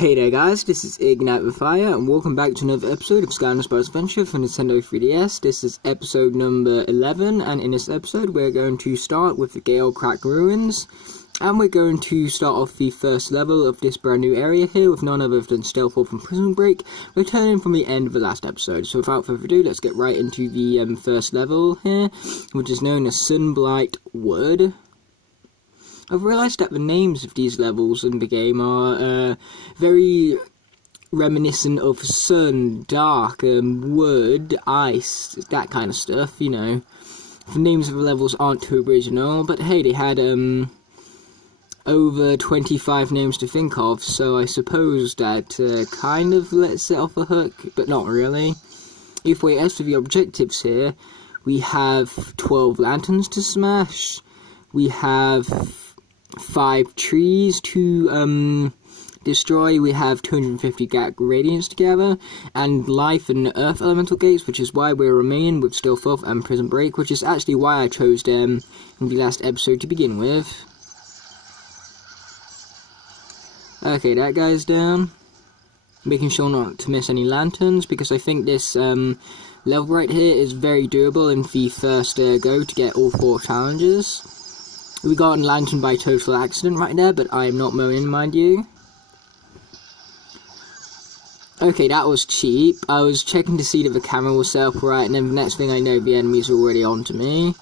Hey there guys, this is Ignite with Fire, and welcome back to another episode of Skylanders Adventure for Nintendo 3DS. This is episode number 11, and in this episode we're going to start with the Gale Crack Ruins, and we're going to start off the first level of this brand new area here with none other than Stealth from Prison Break, returning from the end of the last episode. So without further ado, let's get right into the first level here, which is known as Sunblight Wood. I've realised that the names of these levels in the game are very reminiscent of sun, dark, wood, ice, that kind of stuff, you know. The names of the levels aren't too original, but hey, they had over 25 names to think of, so I suppose that kind of lets it off a hook, but not really. If we as for the objectives here, we have 12 lanterns to smash, we have 5 trees to destroy, we have 250 gag radiants together, and life and earth elemental gates, which is why we're remaining with Stealth and Prison Break, which is actually why I chose them in the last episode to begin with. Okay, that guy's down. Making sure not to miss any lanterns, because I think this level right here is very doable in the first go to get all 4 challenges. We got a lantern by total accident right there, but I am not moaning, mind you. Okay, that was cheap. I was checking to see that the camera was set up right, and then the next thing I know, the enemies are already onto me.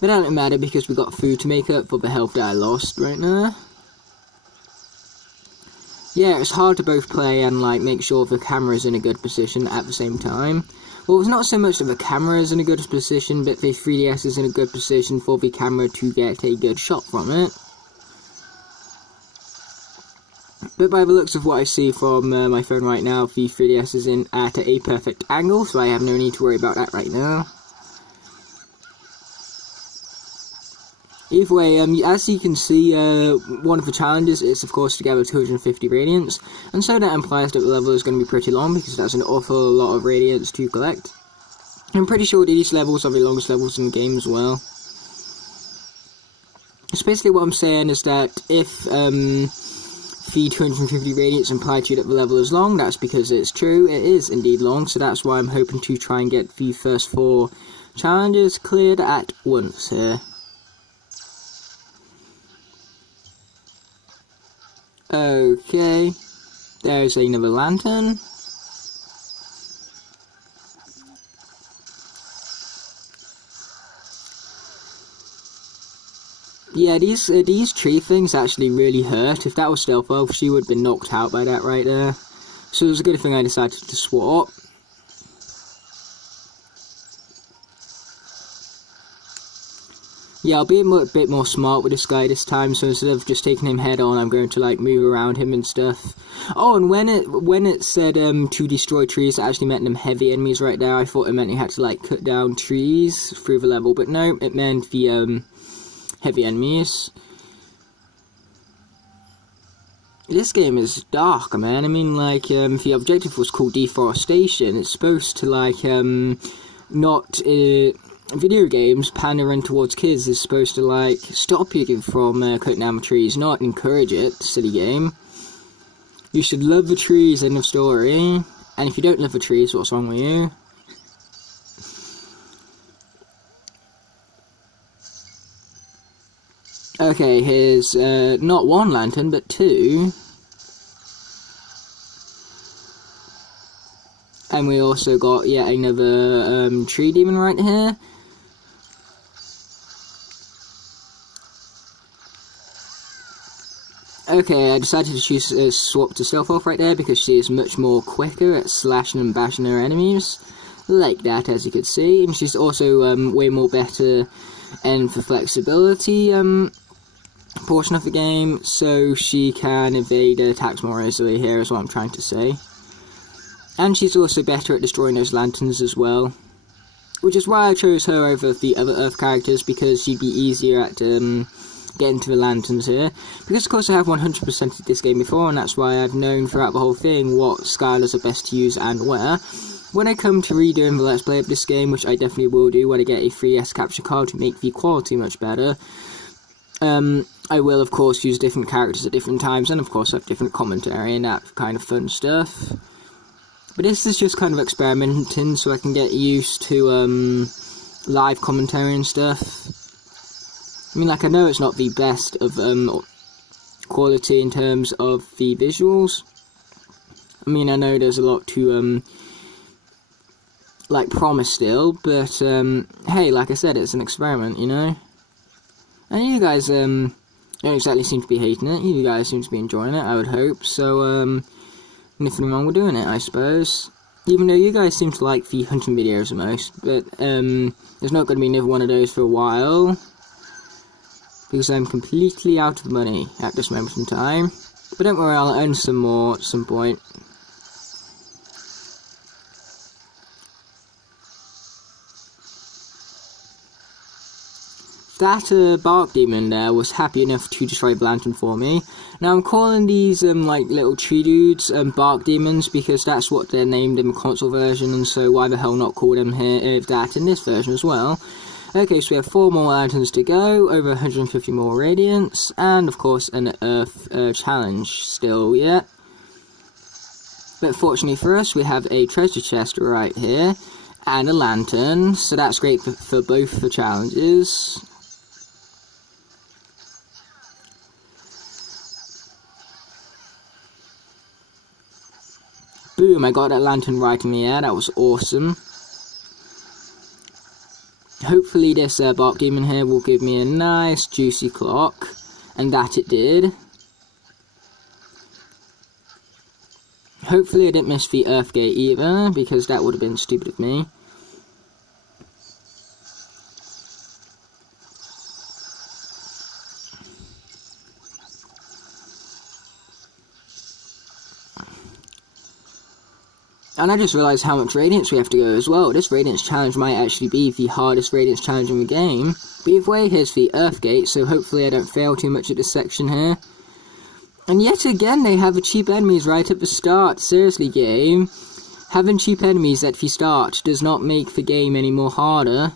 But that don't matter, because we got food to make up for the health that I lost right now. Yeah, it's hard to both play and, like, make sure the camera's in a good position at the same time. Well, it's not so much that the camera is in a good position, but the 3DS is in a good position for the camera to get a good shot from it. But by the looks of what I see from my phone right now, the 3DS is in at a perfect angle, so I have no need to worry about that right now. Either way, as you can see, one of the challenges is, of course, to gather 250 radiants, and so that implies that the level is going to be pretty long, because that's an awful lot of radiants to collect. I'm pretty sure these levels are the longest levels in the game as well. So basically what I'm saying is that if the 250 radiants imply to you that the level is long, that's because it's true, it is indeed long, so that's why I'm hoping to try and get the first 4 challenges cleared at once here. Okay, there's another lantern. Yeah, these tree things actually really hurt. If that was Stealth, she would have been knocked out by that right there. So it was a good thing I decided to swap. Yeah, I'll be a bit more smart with this guy this time, so instead of just taking him head on, I'm going to, like, move around him and stuff. Oh, and when it said to destroy trees, it actually meant them heavy enemies right there. I thought it meant you had to, like, cut down trees through the level, but no, it meant the heavy enemies. This game is dark, man. I mean, like, the objective was called deforestation. It's supposed to, like, not... video games pandering towards kids is supposed to, like, stop you from cutting down the trees, not encourage it, silly game. You should love the trees, end of story. And if you don't love the trees, what's wrong with you? Okay, here's not 1 lantern, but 2. And we also got yet another tree demon right here. Okay, I decided to choose swap to Stealth right there because she is much more quicker at slashing and bashing her enemies. Like that, as you could see. And she's also way more better in the flexibility portion of the game, so she can evade attacks more easily here, is what I'm trying to say. And she's also better at destroying those lanterns as well. Which is why I chose her over the other Earth characters, because she'd be easier at getting to the lanterns here. Because of course I have 100%ed this game before, and that's why I've known throughout the whole thing what Skylanders are best to use and where. When I come to redoing the Let's Play of this game, which I definitely will do when I get a 3DS capture card to make the quality much better, I will, of course, use different characters at different times, and of course have different commentary and that kind of fun stuff. But this is just kind of experimenting, so I can get used to live commentary and stuff. I mean, like, I know it's not the best of quality in terms of the visuals. I mean, I know there's a lot to like promise still, but hey, like I said, it's an experiment, you know. And you guys don't exactly seem to be hating it. You guys seem to be enjoying it, I would hope. So nothing wrong with doing it, I suppose. Even though you guys seem to like the hunting videos the most, but there's not going to be another one of those for a while, because I'm completely out of money at this moment in time. But don't worry, I'll earn some more at some point. That bark demon there was happy enough to destroy the lantern for me. Now I'm calling these like little tree dudes bark demons because that's what they're named in the console version, and so why the hell not call them here that in this version as well. Okay, so we have 4 more lanterns to go, over 150 more radiance, and of course an earth challenge still yet. But fortunately for us, we have a treasure chest right here and a lantern, so that's great for both the challenges. Boom, I got that lantern right in the air, that was awesome. Hopefully this bark demon here will give me a nice juicy clock, and that it did. Hopefully I didn't miss the earth gate either, because that would have been stupid of me. And I just realised how much Radiance we have to go as well. This Radiance challenge might actually be the hardest Radiance challenge in the game. But either way, here's the Earth Gate, so hopefully I don't fail too much at this section here. And yet again, they have the cheap enemies right at the start. Seriously, game. Having cheap enemies at the start does not make the game any more harder.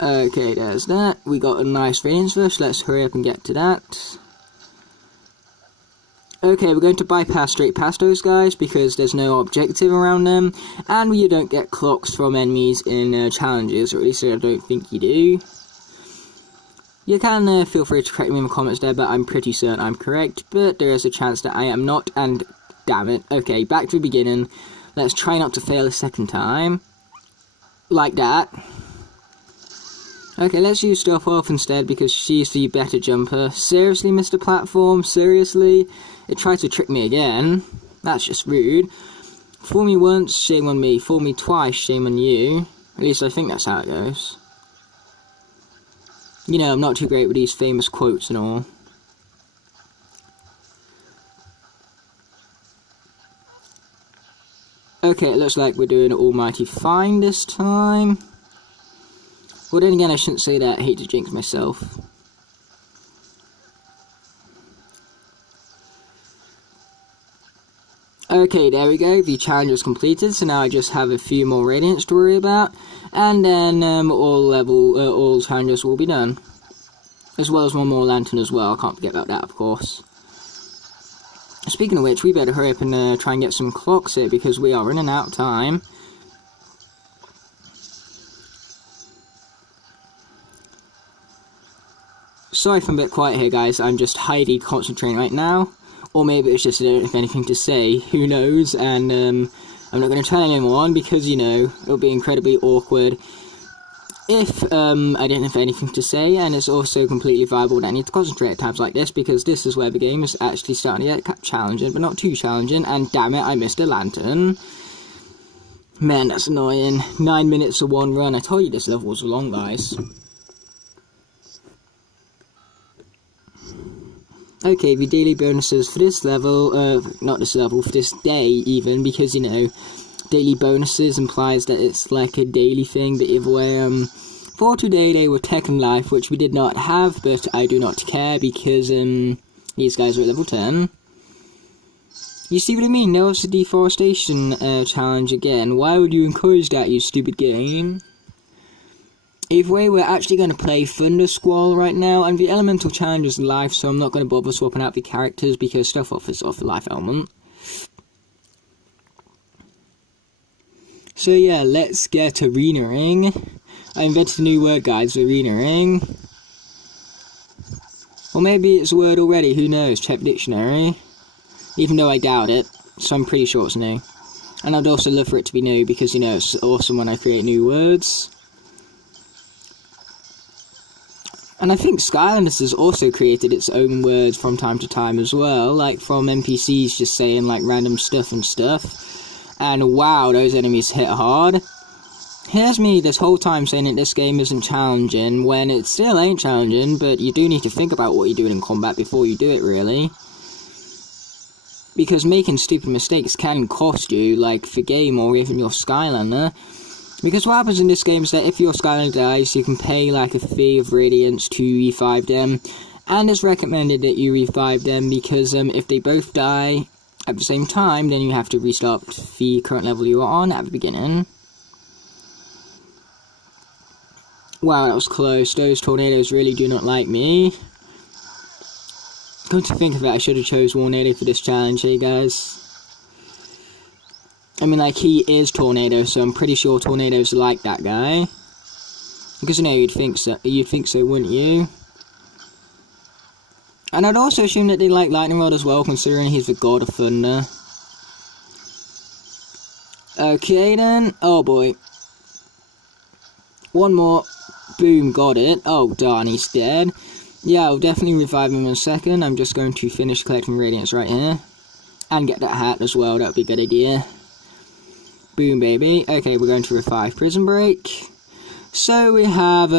Okay, there's that. We got a nice Radiance rush. Let's hurry up and get to that. Okay, we're going to bypass straight past those guys because there's no objective around them, and you don't get clocks from enemies in challenges, or at least I don't think you do. You can feel free to correct me in the comments there, but I'm pretty certain I'm correct, but there is a chance that I am not, and damn it. Okay, back to the beginning. Let's try not to fail a second time. Like that. Okay, let's use Stealth Wolf instead because she's the better jumper. Seriously, Mr. Platform? Seriously? It tried to trick me again. That's just rude. Fool me once, shame on me. Fool me twice, shame on you. At least I think that's how it goes. You know, I'm not too great with these famous quotes and all. Okay, it looks like we're doing almighty fine this time. Well, then again, I shouldn't say that. I hate to jinx myself. Okay, there we go. The challenge is completed, so now I just have a few more Radiance to worry about, and then all challenges will be done. As well as one more lantern as well. I can't forget about that, of course. Speaking of which, we better hurry up and try and get some clocks here, because we are running out of time. Sorry if I'm a bit quiet here, guys. I'm just highly concentrating right now. Or maybe it's just I don't have anything to say. Who knows? And I'm not going to tell anyone because, you know, it'll be incredibly awkward if I didn't have anything to say. And it's also completely viable that I need to concentrate at times like this, because this is where the game is actually starting to get challenging, but not too challenging. And damn it, I missed a lantern. Man, that's annoying. 9 minutes of one run. I told you this level was long, guys. Okay, the daily bonuses for this level, not this level, for this day even, because, you know, daily bonuses implies that it's like a daily thing, but either way, for today they were Tech and Life, which we did not have, but I do not care, because, these guys are at level 10. You see what I mean? There was the deforestation, challenge again. Why would you encourage that, you stupid game? Either way, we're actually going to play Thunder Squall right now, and the elemental challenge is life, so I'm not going to bother swapping out the characters because Stealth Off is off the life element. So yeah, let's get arena-ing. I invented a new word, guys, arena-ing. Or maybe it's a word already, who knows, check the dictionary. Even though I doubt it, so I'm pretty sure it's new. And I'd also love for it to be new, because, you know, it's awesome when I create new words. And I think Skylanders has also created its own words from time to time as well, like from NPCs just saying, like, random stuff and stuff. And wow, those enemies hit hard. Here's me this whole time saying that this game isn't challenging, when it still ain't challenging, but you do need to think about what you're doing in combat before you do it, really. Because making stupid mistakes can cost you, like, the game or even your Skylander. Because what happens in this game is that if your Skylander dies, you can pay, like, a fee of Radiance to revive them. And it's recommended that you revive them, because if they both die at the same time, then you have to restart the current level you were on at the beginning. Wow, that was close. Those tornadoes really do not like me. Come to think of it, I should have chose Tornado for this challenge, hey guys. I mean, like, he is Tornado, so I'm pretty sure Tornado's like that guy. Because, you know, you'd think so, wouldn't you? And I'd also assume that they like Lightning Rod as well, considering he's the god of thunder. Okay then, oh boy. One more. Boom, got it. Oh darn, he's dead. Yeah, I'll definitely revive him in a second. I'm just going to finish collecting Radiance right here. And get that hat as well, that would be a good idea. Boom, baby. Okay, we're going to revive Prison Break. So we have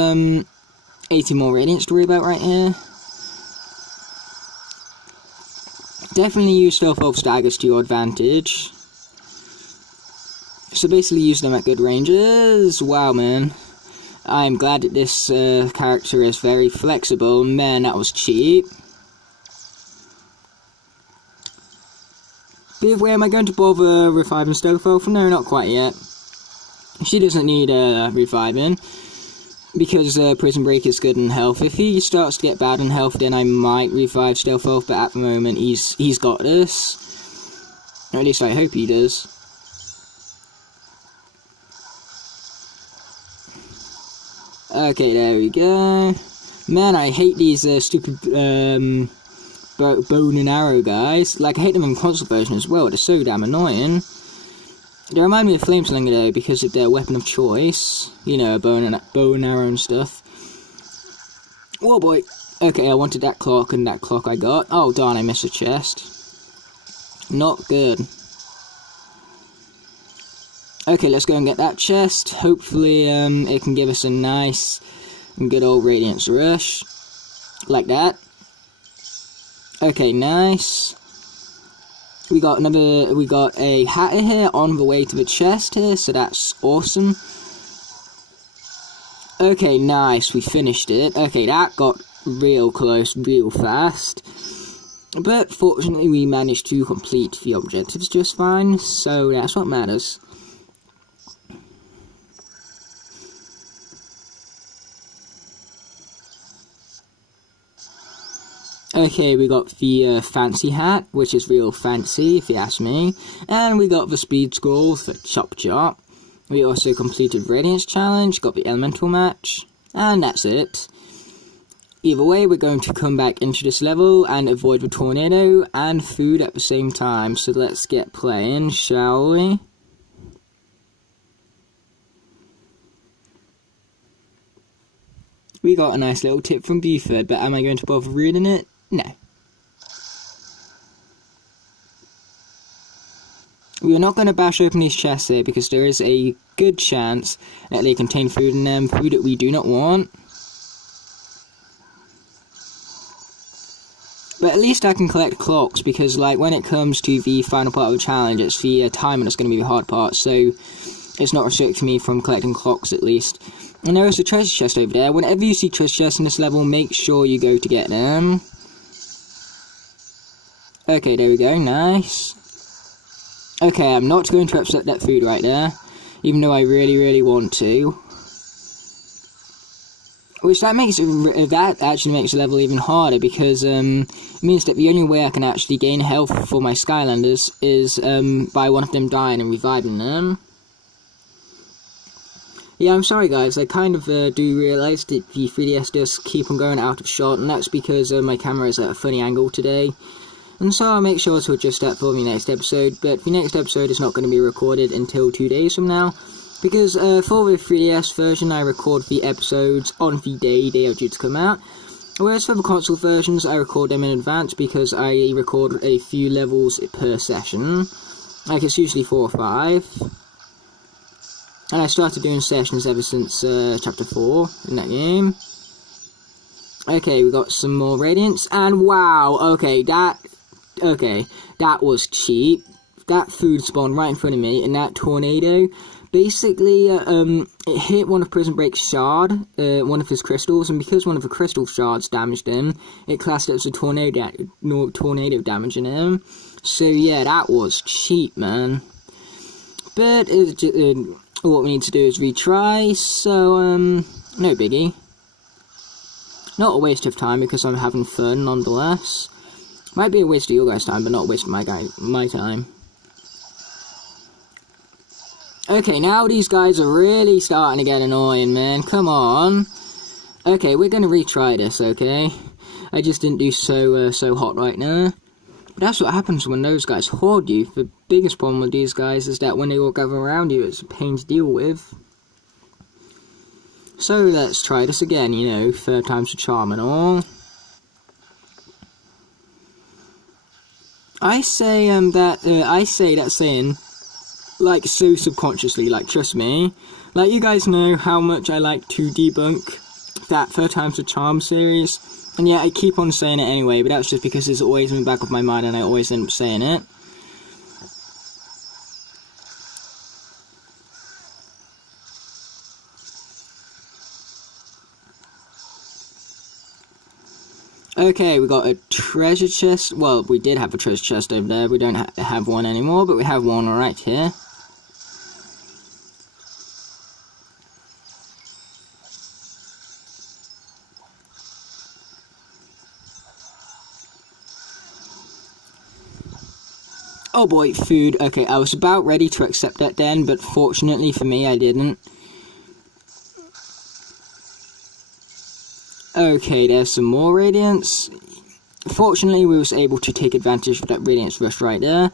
80 more Radiance to worry about right here. Definitely use Stealth Off Staggers to your advantage. So basically use them at good ranges. Wow, man. I'm glad that this character is very flexible. Man, that was cheap. But either way, am I going to bother reviving Stealth Off? No, not quite yet. She doesn't need reviving. Because Prison Break is good in health. If he starts to get bad in health, then I might revive Stealth Off, but at the moment he's got this. Or at least I hope he does. Okay, there we go. Man, I hate these stupid bone and arrow guys. Like, I hate them in console version as well. They're so damn annoying. They remind me of Flameslinger though, because of their weapon of choice. You know, bow and arrow and stuff. Whoa boy. Okay, I wanted that clock, and that clock I got. Oh darn, I missed a chest. Not good. Okay, let's go and get that chest. Hopefully, it can give us a nice and good old Radiance Rush. Like that. Okay, nice. We got a hat here on the way to the chest here, so that's awesome. Okay, nice, we finished it. Okay, that got real close, real fast. But fortunately we managed to complete the objectives just fine, so that's what matters. Okay, we got the fancy hat, which is real fancy, if you ask me. And we got the speed scroll for Chop Chop. We also completed Radiance Challenge, got the Elemental match, and that's it. Either way, we're going to come back into this level and avoid the tornado and food at the same time. So let's get playing, shall we? We got a nice little tip from Buford, but am I going to bother reading it? No. We are not going to bash open these chests here because there is a good chance that they contain food in them, food that we do not want. But at least I can collect clocks because, like, when it comes to the final part of the challenge, it's the timing that's going to be the hard part, so it's not restricting me from collecting clocks at least. And there is a treasure chest over there. Whenever you see treasure chests in this level, make sure you go to get them. Okay, there we go, nice. Okay, I'm not going to upset that food right there, even though I really, really want to. Which that actually makes the level even harder, because it means that the only way I can actually gain health for my Skylanders is by one of them dying and reviving them. Yeah, I'm sorry guys, I kind of do realise that the 3DS does keep on going out of shot, and that's because my camera is at a funny angle today. And so I'll make sure to adjust that for the next episode, but the next episode is not going to be recorded until 2 days from now. Because for the 3DS version, I record the episodes on the day they are due to come out. Whereas for the console versions, I record them in advance because I record a few levels per session. Like, it's usually 4 or 5. And I started doing sessions ever since Chapter 4 in that game. Okay, we got some more Radiance, and wow, okay, that was cheap. That food spawned right in front of me, and that tornado... Basically, it hit one of Prison Break's shard, one of his crystals, and because one of the crystal shards damaged him, it classed it as a tornado damaging him. So yeah, that was cheap, man. But what we need to do is retry, so no biggie. Not a waste of time because I'm having fun nonetheless. Might be a waste of your guys' time, but not a waste of my time. Okay, now these guys are really starting to get annoying, man. Come on. Okay, we're gonna retry this, okay? I just didn't do so hot right now. But that's what happens when those guys hoard you. The biggest problem with these guys is that when they all gather around you, it's a pain to deal with. So let's try this again, you know, 3rd time's the charm and all. I say that saying, like, so subconsciously, like, trust me. Like, you guys know how much I like to debunk that 3rd time's the charm series. And yeah, I keep on saying it anyway, but that's just because it's always in the back of my mind and I always end up saying it. Okay, we got a treasure chest. Well, we did have a treasure chest over there. We don't have one anymore, but we have one right here. Oh boy, food. Okay, I was about ready to accept that then, but fortunately for me, I didn't. Okay, there's some more Radiance. Fortunately, we was able to take advantage of that Radiance rush right there.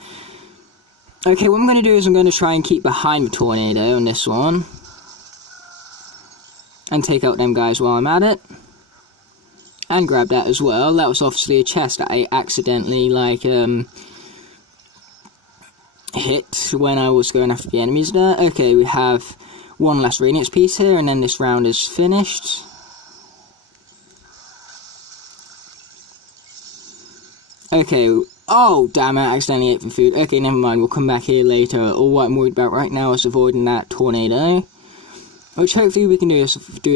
Okay, what I'm going to do is I'm going to try and keep behind the tornado on this one. And take out them guys while I'm at it. And grab that as well. That was obviously a chest that I accidentally, like, hit when I was going after the enemies there. Okay, we have one last Radiance piece here, and then this round is finished. Okay, oh damn it, I accidentally ate the food. Okay, never mind, we'll come back here later. All what I'm worried about right now is avoiding that tornado. Which hopefully we can do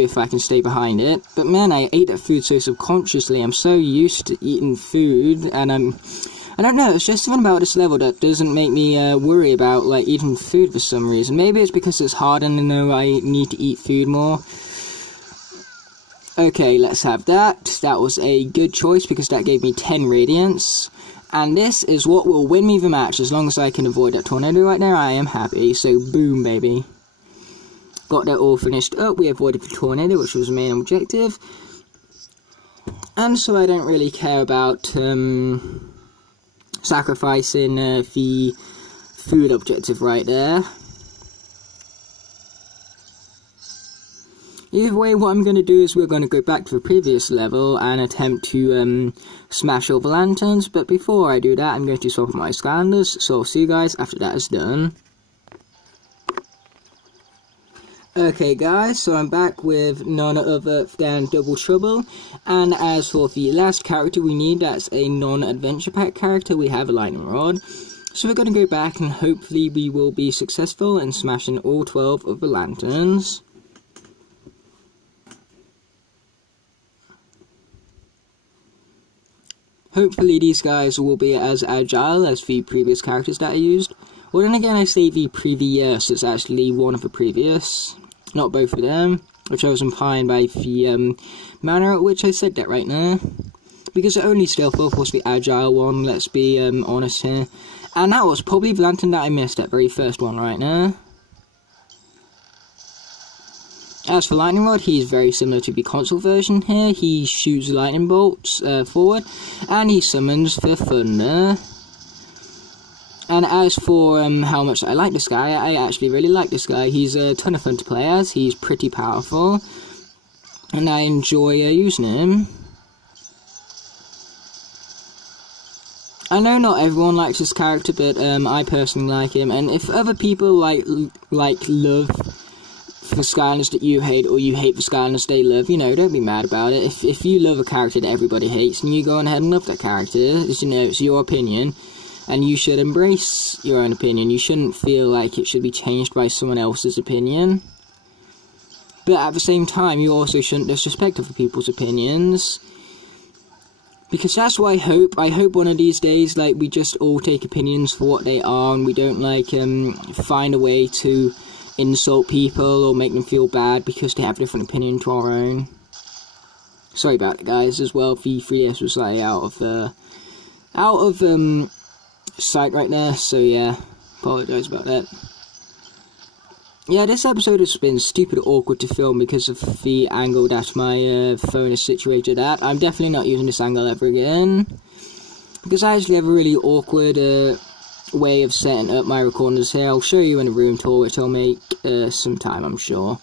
if I can stay behind it. But man, I ate that food so subconsciously. I'm so used to eating food, and I don't know, it's just something about this level that doesn't make me worry about, like, eating food for some reason. Maybe it's because it's hard and I know I need to eat food more. Okay, let's have that. That was a good choice because that gave me 10 Radiance. And this is what will win me the match. As long as I can avoid that tornado right there, I am happy. So, boom, baby. Got that all finished up. We avoided the tornado, which was the main objective. And so I don't really care about sacrificing the food objective right there. Either way, what I'm going to do is we're going to go back to the previous level and attempt to smash all the lanterns, but before I do that, I'm going to swap my Skylanders, so I'll see you guys after that is done. Okay guys, so I'm back with none other than Double Trouble, and as for the last character we need, that's a non-adventure pack character, we have a lightning rod. So we're going to go back and hopefully we will be successful in smashing all 12 of the lanterns. Hopefully these guys will be as agile as the previous characters that I used. Well, then again, I say the previous, it's actually one of the previous, not both of them. which I was implying by the manner at which I said that right now. Because the only stealth wolf was the agile one, let's be honest here. And that was probably the lantern that I missed, that very first one right now. As for Lightning Rod, he's very similar to the console version here. He shoots lightning bolts forward, and he summons the thunder. And as for how much I like this guy, I actually really like this guy. He's a ton of fun to play as, he's pretty powerful, and I enjoy using him. I know not everyone likes this character, but I personally like him, and if other people like love the Skylanders that you hate, or you hate the Skylanders they love, you know, don't be mad about it. If you love a character that everybody hates, and you go on ahead and love that character, you know, it's your opinion, and you should embrace your own opinion. You shouldn't feel like it should be changed by someone else's opinion. But at the same time, you also shouldn't disrespect other people's opinions. Because that's what I hope. I hope one of these days, like, we just all take opinions for what they are, and we don't, like, find a way to insult people or make them feel bad because they have a different opinion to our own. Sorry about it, guys, as well. The 3DS was, like, out of sight right there, so yeah, apologise about that. Yeah, this episode has been stupid awkward to film because of the angle that my phone is situated at. I'm definitely not using this angle ever again, because I actually have a really awkward way of setting up my recorders here. I'll show you in a room tour, which I'll make sometime, I'm sure.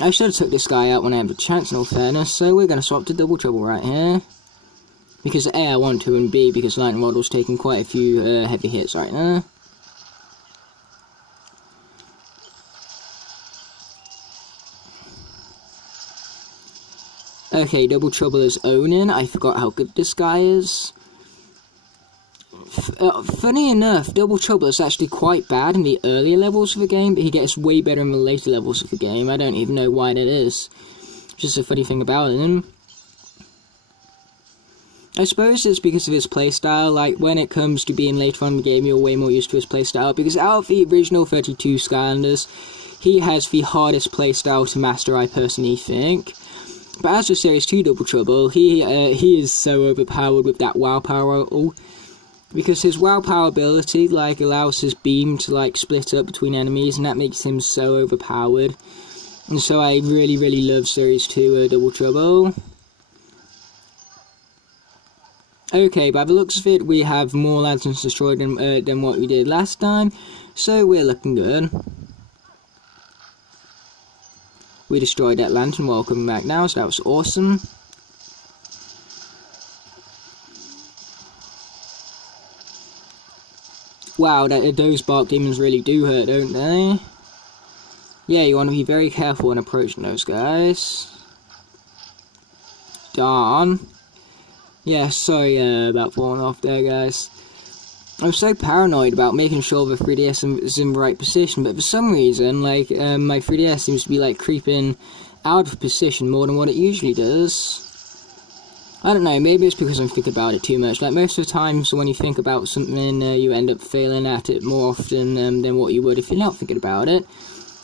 I should have took this guy out when I had the chance, in all fairness, so we're going to swap to Double Trouble right here. Because A, I want to, and B, because Lightning Rod was taking quite a few heavy hits right now. Okay, Double Trouble is owning. I forgot how good this guy is. Funny enough, Double Trouble is actually quite bad in the earlier levels of the game, but he gets way better in the later levels of the game. I don't even know why that is. Just a funny thing about him. I suppose it's because of his playstyle. Like, when it comes to being later on in the game, you're way more used to his playstyle, because out of the original 32 Skylanders, he has the hardest playstyle to master, I personally think. But as for Series 2 Double Trouble, he is so overpowered with that wow power, because his wow power ability, like, allows his beam to, like, split up between enemies, and that makes him so overpowered. And so I really, really love Series 2 Double Trouble. Okay, by the looks of it, we have more lanterns destroyed than what we did last time, so we're looking good. We destroyed that lantern while coming back now, so that was awesome. Wow, those bark demons really do hurt, don't they? Yeah, you want to be very careful when approaching those guys. Darn. Yeah, sorry about falling off there, guys. I'm so paranoid about making sure the 3DS is in the right position, but for some reason, like, my 3DS seems to be, like, creeping out of position more than what it usually does. I don't know, maybe it's because I'm thinking about it too much. Like, most of the time, so when you think about something, you end up failing at it more often than what you would if you're not thinking about it.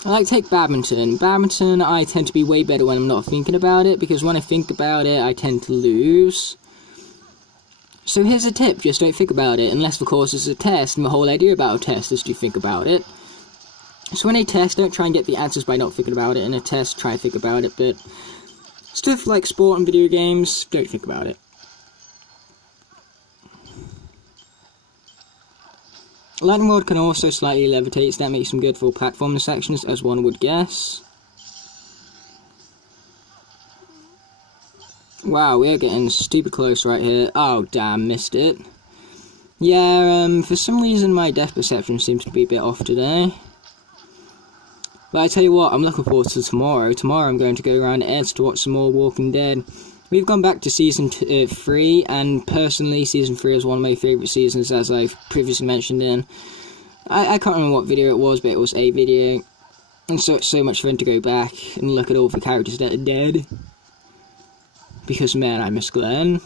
Like, take badminton. Badminton, I tend to be way better when I'm not thinking about it, because when I think about it, I tend to lose. So here's a tip, just don't think about it, unless of course it's a test, and the whole idea about a test is to think about it. So in a test, don't try and get the answers by not thinking about it. In a test, try and think about it, but stuff like sport and video games, don't think about it. Lightning Rod can also slightly levitate, so that makes him good for platforming sections, as one would guess. Wow, we're getting stupid close right here. Oh, damn, missed it. Yeah, for some reason my depth perception seems to be a bit off today. But I tell you what, I'm looking forward to tomorrow. Tomorrow I'm going to go around Ed's to watch some more Walking Dead. We've gone back to Season 3, and personally, Season 3 is one of my favourite seasons, as I've previously mentioned in. I can't remember what video it was, but it was a video. And so it's so much fun to go back and look at all the characters that are dead. Because, man, I miss Glenn.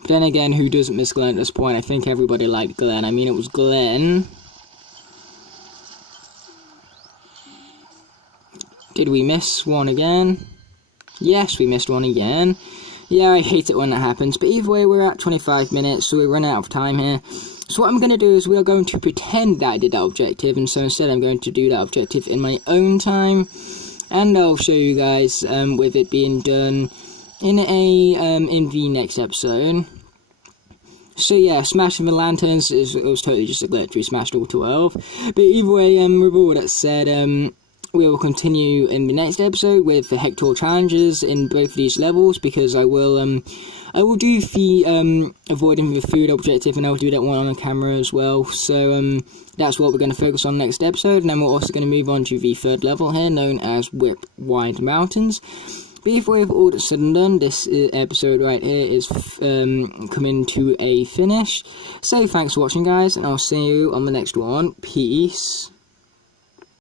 But then again, who doesn't miss Glenn at this point? I think everybody liked Glenn. I mean, it was Glenn. Did we miss one again? Yes, we missed one again. Yeah, I hate it when that happens, but either way, we're at 25 minutes, so we're running out of time here. So what I'm going to do is we are going to pretend that I did that objective, and so instead I'm going to do that objective in my own time, and I'll show you guys with it being done in the next episode. So yeah, smashing the lanterns, it was totally just a glitch, we smashed all 12, but either way, with all that said, we will continue in the next episode with the Hector challenges in both of these levels, because I will do the avoiding the food objective, and I'll do that one on the camera as well. So that's what we're going to focus on next episode, and then we're also going to move on to the third level here, known as Whip Wide Mountains. But either way, with all that's said and done, this episode right here is coming to a finish. So thanks for watching, guys, and I'll see you on the next one. Peace.